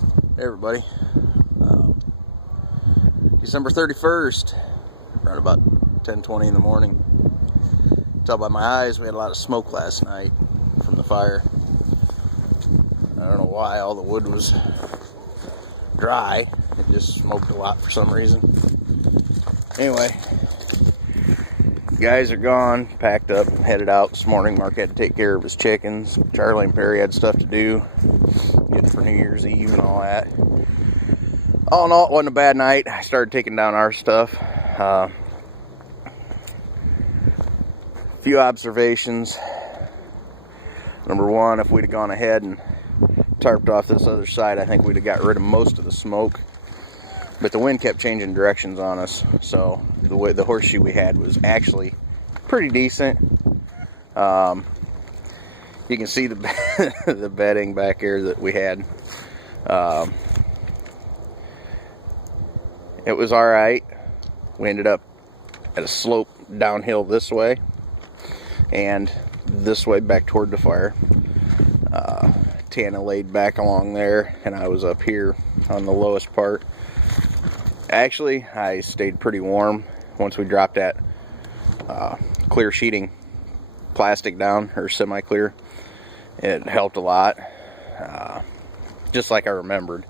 Hey everybody, December 31st, around about 10:20 in the morning. Tell by my eyes, we had a lot of smoke last night from the fire. I don't know why, all the wood was dry. It just smoked a lot for some reason. Anyway, guys are gone, packed up, headed out this morning. Mark had to take care of his chickens. Charlie and Perry had stuff to do, get for New Year's Eve and all that. All in all, it wasn't a bad night. I started taking down our stuff. Few observations. Number one, if we'd have gone ahead and tarped off this other side, I think we'd have got rid of most of the smoke. But the wind kept changing directions on us, so the horseshoe we had was actually pretty decent. You can see the the bedding back here that we had. It was all right. We ended up at a slope downhill this way and this way back toward the fire. Tana laid back along there, and I was up here on the lowest part. Actually, I stayed pretty warm once we dropped that clear sheeting plastic down, or semi-clear. It helped a lot, just like I remembered,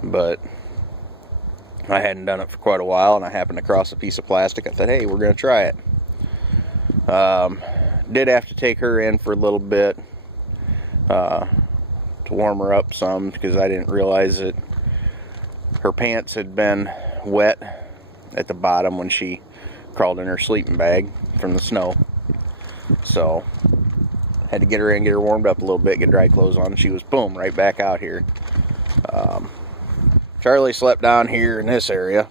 but I hadn't done it for quite a while, and I happened across a piece of plastic. I thought, hey, we're going to try it. Did have to take her in for a little bit to warm her up some, because I didn't realize that her pants had been wet at the bottom when she crawled in her sleeping bag from the snow. So had to get her in, get her warmed up a little bit, get dry clothes on, and she was boom right back out here. Charlie slept down here in this area,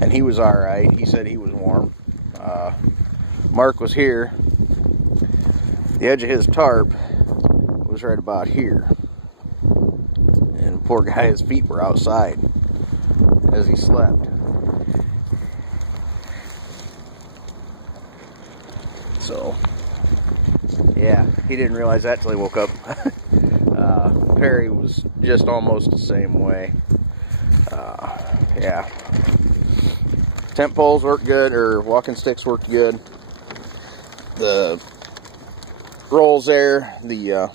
and he was all right. He said he was warm. Mark was here. The edge of his tarp was right about here, and the poor guy, his feet were outside as he slept. So yeah, he didn't realize that till he woke up. Perry was just almost the same way. Yeah, tent poles worked good, or walking sticks worked good. The rolls there, the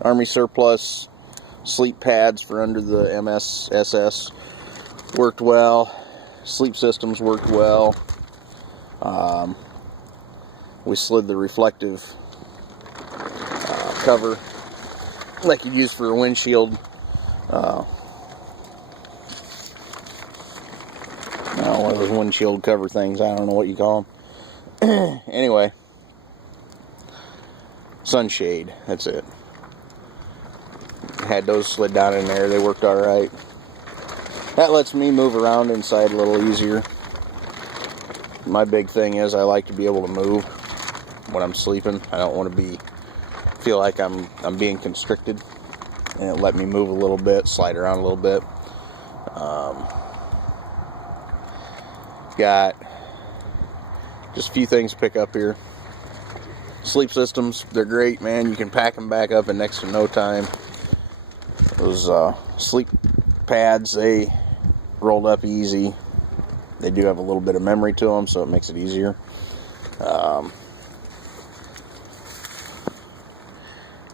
Army surplus sleep pads for under the MSSS worked well. Sleep systems worked well. We slid the reflective cover like you'd use for a windshield. One of those windshield cover things. I don't know what you call them. Anyway, sunshade. That's it. Had those slid down in there. They worked all right. That lets me move around inside a little easier. My big thing is I like to be able to move when I'm sleeping. I don't want to feel like I'm being constricted, and it let me move a little bit, slide around a little bit. Got just a few things to pick up here. Sleep systems, they're great, man. You can pack them back up in next to no time. Those sleep pads, they rolled up easy. They do have a little bit of memory to them, so it makes it easier. Got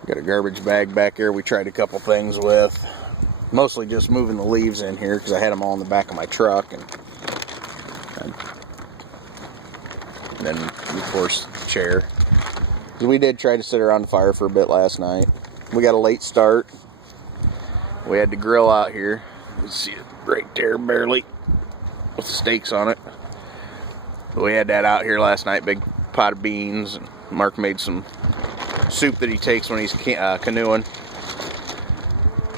a garbage bag back here we tried a couple things with. Mostly just moving the leaves in here, because I had them all in the back of my truck. And then, of course, the chair. We did try to sit around the fire for a bit last night. We got a late start. We had the grill out here. You can see it right there, barely, with the steaks on it. But we had that out here last night, big pot of beans. And Mark made some soup that he takes when he's canoeing.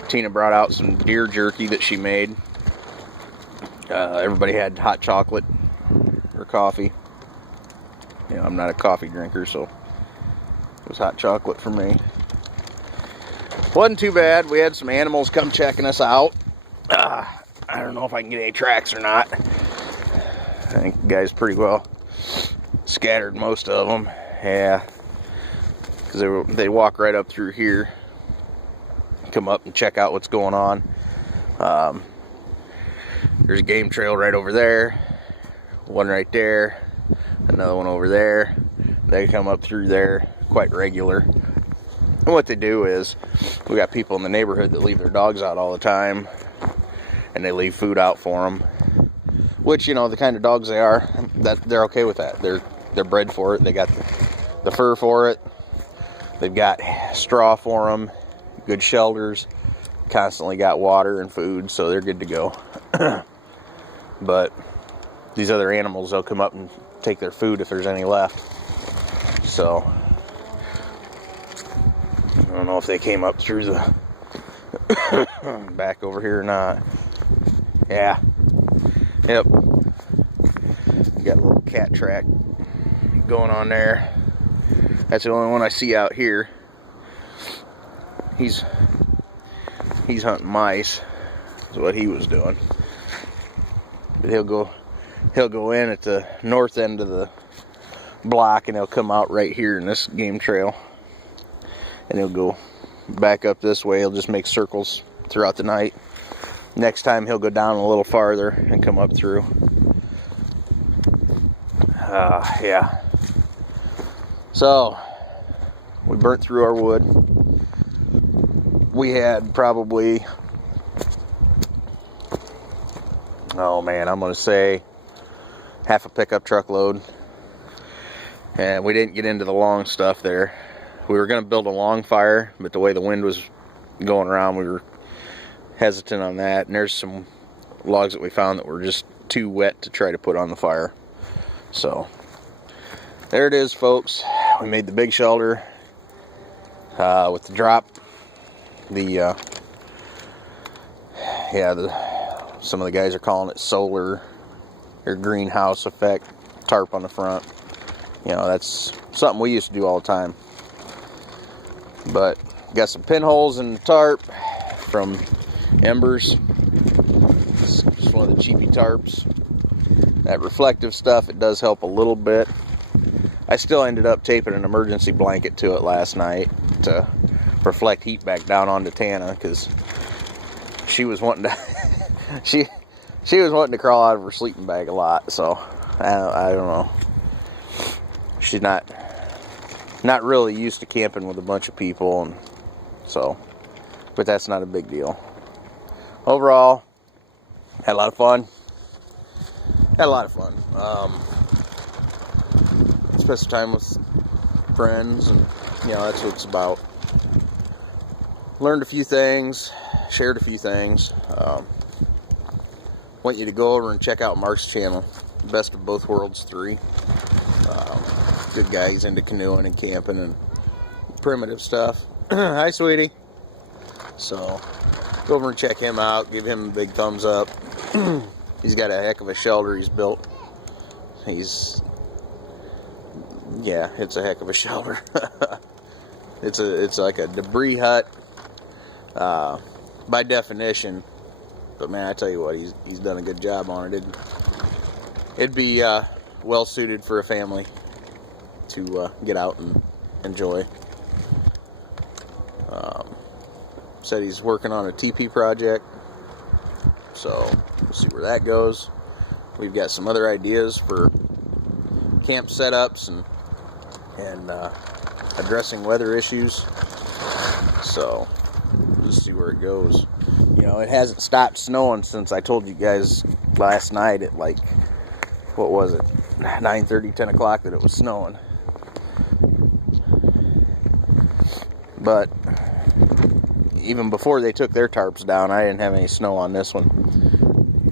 Tina brought out some deer jerky that she made. Everybody had hot chocolate or coffee. You know, I'm not a coffee drinker, so it was hot chocolate for me. Wasn't too bad. We had some animals come checking us out. I don't know if I can get any tracks or not. I think the guys pretty well scattered most of them. Yeah, because they walk right up through here. come up and check out what's going on. There's a game trail right over there, one right there, another one over there. They come up through there quite regular. And what they do is, we got people in the neighborhood that leave their dogs out all the time, and they leave food out for them. Which, you know, the kind of dogs they are, that they're okay with that. They're bred for it. They got the fur for it. They've got straw for them, good shelters, constantly got water and food, so they're good to go. But these other animals, they'll come up and take their food if there's any left. So I don't know if they came up through the back over here or not. Yeah. Yep. Got a little cat track going on there. That's the only one I see out here. He's hunting mice, is what he was doing. But he'll go in at the north end of the block, and he'll come out right here in this game trail, and he'll go back up this way. He'll just make circles throughout the night. Next time he'll go down a little farther and come up through. Yeah. So we burnt through our wood. We had probably, oh man, I'm gonna say half a pickup truck load. And we didn't get into the long stuff there. We were gonna build a long fire, but the way the wind was going around, we were hesitant on that. And there's some logs that we found that were just too wet to try to put on the fire. So there it is, folks. We made the big shelter with the drop. Some of the guys are calling it solar or greenhouse effect tarp on the front. You know, that's something we used to do all the time. But got some pinholes in the tarp from Embers. It's just one of the cheapy tarps. That reflective stuff, it does help a little bit. I still ended up taping an emergency blanket to it last night to reflect heat back down onto Tana, because she was wanting to she was wanting to crawl out of her sleeping bag a lot. So I don't know. She's not really used to camping with a bunch of people, and so, but that's not a big deal. Overall, had a lot of fun. Spent some time with friends, and you know, that's what it's about. Learned a few things, shared a few things. Want you to go over and check out Mark's channel, Best of Both Worlds 3. Good guy. He's into canoeing and camping and primitive stuff. Hi, sweetie. So go over and check him out. Give him a big thumbs up. He's got a heck of a shelter he's built. It's a heck of a shelter. It's like a debris hut by definition. But man, I tell you what, he's done a good job on it. It'd be well suited for a family to get out and enjoy. Said he's working on a TP project, so we'll see where that goes. We've got some other ideas for camp setups and addressing weather issues, so we'll just see where it goes. You know, it hasn't stopped snowing since I told you guys last night at, like, what was it, 9:30, 10 o'clock that it was snowing. But even before they took their tarps down, I didn't have any snow on this one,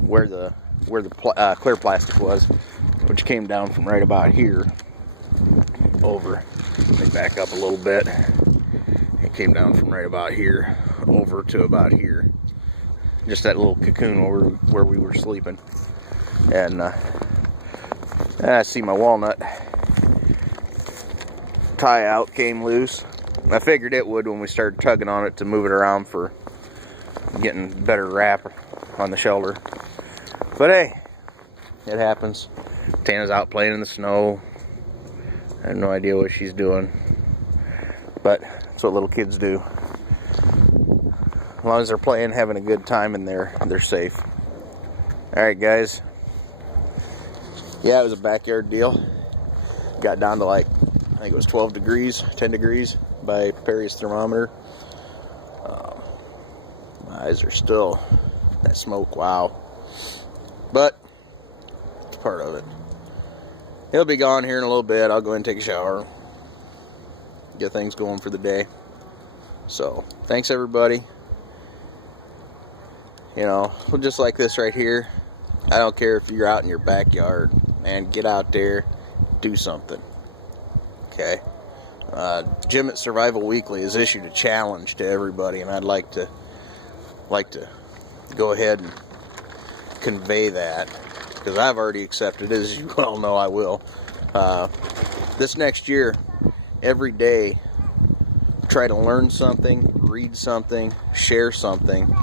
where the clear plastic was, which came down from right about here over. Let me back up a little bit. It came down from right about here over to about here. Just that little cocoon over where we were sleeping. And I see my walnut tie out came loose. I figured it would when we started tugging on it to move it around for getting better wrap on the shelter. But hey, it happens. Tana's out playing in the snow. I have no idea what she's doing, but that's what little kids do. As long as they're playing, having a good time in there, they're safe. Alright guys. Yeah, it was a backyard deal. Got down to like, I think it was 12 degrees, 10 degrees by Perry's thermometer. My eyes are still, that smoke, wow. But, it's part of it. He'll be gone here in a little bit. I'll go ahead and take a shower. Get things going for the day. So, thanks everybody. You know, just like this right here. I don't care if you're out in your backyard. Man, get out there. Do something. Okay? Jim at Survival Weekly has issued a challenge to everybody, and I'd like to go ahead and convey that, because I've already accepted it, as you well know I will. This next year, every day, try to learn something, read something, share something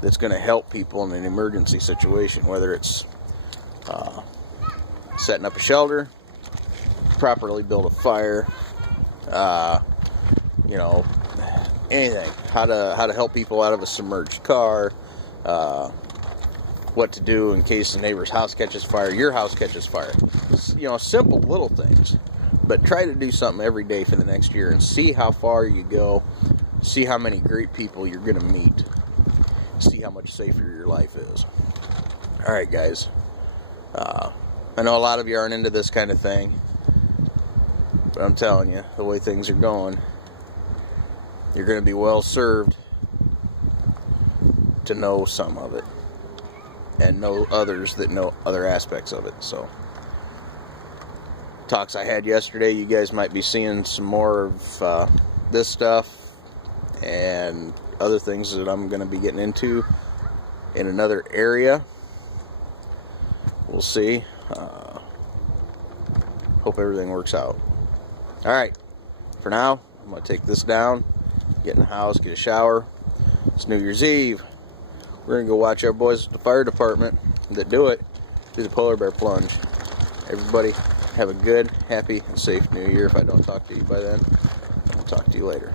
that's going to help people in an emergency situation, whether it's setting up a shelter, properly build a fire, you know, anything. How to help people out of a submerged car, what to do in case the neighbor's house catches fire, your house catches fire. You know, simple little things. But try to do something every day for the next year and see how far you go. See how many great people you're going to meet. See how much safer your life is. Alright guys. I know a lot of you aren't into this kind of thing. But I'm telling you, the way things are going, you're going to be well served to know some of it. And know others that know other aspects of it. So, talks I had yesterday, you guys might be seeing some more of this stuff and other things that I'm going to be getting into in another area. We'll see. Hope everything works out. Alright, for now, I'm going to take this down, get in the house, get a shower. It's New Year's Eve. We're going to go watch our boys at the fire department that do the polar bear plunge. Everybody have a good, happy, and safe New Year. If I don't talk to you by then, I'll talk to you later.